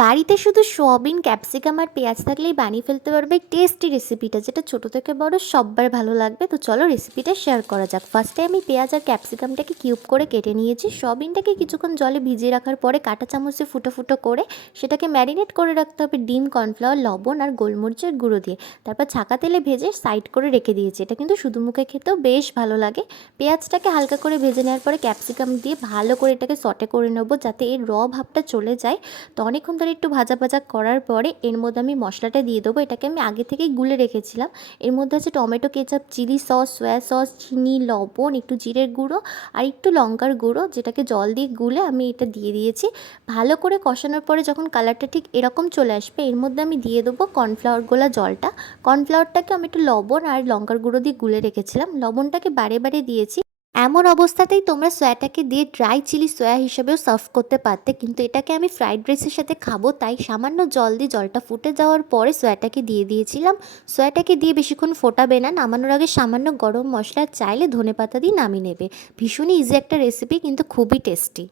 বাড়িতে শুধু soybean, capsicum আর পেঁয়াজ থাকলেই বানিয়ে ফেলতে পারবে টেস্টি রেসিপিটা, যেটা ছোট থেকে বড় সব্বার ভালো লাগবে। তো চলো রেসিপিটা শেয়ার করা যাক। ফার্স্টে আমি পেঁয়াজ আর ক্যাপসিকামটাকে কিউব করে কেটে নিয়েছি। সোয়াবিনটাকে কিছুক্ষণ জলে ভিজিয়ে রাখার পরে কাঁটা চামচে ফুটো ফুটো করে সেটাকে ম্যারিনেট করে রাখতে হবে ডিম, কর্নফ্লাওয়ার, লবণ আর গোলমরিচের গুঁড়ো দিয়ে। তারপর ছাকা তেলে ভেজে সাইড করে রেখে দিয়েছি। এটা কিন্তু শুধু মুখে খেতেও বেশ ভালো লাগে। পেঁয়াজটাকে হালকা করে ভেজে নেওয়ার পরে ক্যাপসিকাম দিয়ে ভালো করে এটাকে সটে করে নেবো, যাতে এর ভাবটা চলে যায়। তো অনেকক্ষণ ধরে একটু ভাজা ভাজা করার পরে এর মধ্যে আমি মশলাটা দিয়ে দেবো। এটাকে আমি আগে থেকেই গুলে রেখেছিলাম। এর মধ্যে আছে tomato ketchup, chilli sauce, soya sauce, চিনি, লবণ, একটু জিরের গুঁড়ো আর একটু লঙ্কার গুঁড়ো, যেটাকে জল দিয়ে গুলে আমি এটা দিয়ে দিয়েছি। ভালো করে কষানোর পরে যখন কালারটা ঠিক এরকম চলে আসবে, এর মধ্যে আমি দিয়ে দেবো কর্নফ্লাওয়ার গোলা জলটা। কর্নফ্লাওয়ারটাকে আমি একটু লবণ আর লঙ্কার গুঁড়ো দিয়ে গুলে রেখেছিলাম। লবণটাকে বারে বারে দিয়েছি। এমন অবস্থাতেই তোমরা সয়াটাকে দিয়ে ড্রাই চিলি সয়া হিসেবেও সার্ভ করতে পারতে, কিন্তু এটাকে আমি ফ্রাইড রাইসের সাথে খাবো, তাই সামান্য জল দিয়ে জলটা ফুটে যাওয়ার পরে সয়াটাকে দিয়ে দিয়েছিলাম। সয়াটাকে দিয়ে বেশিক্ষণ ফোটাবে না, নামানোর আগে সামান্য গরম মশলা, চাইলে ধনেপাতা দিয়ে নামিয়ে নেবে। ভীষণই ইজি একটা রেসিপি, কিন্তু খুবই টেস্টি।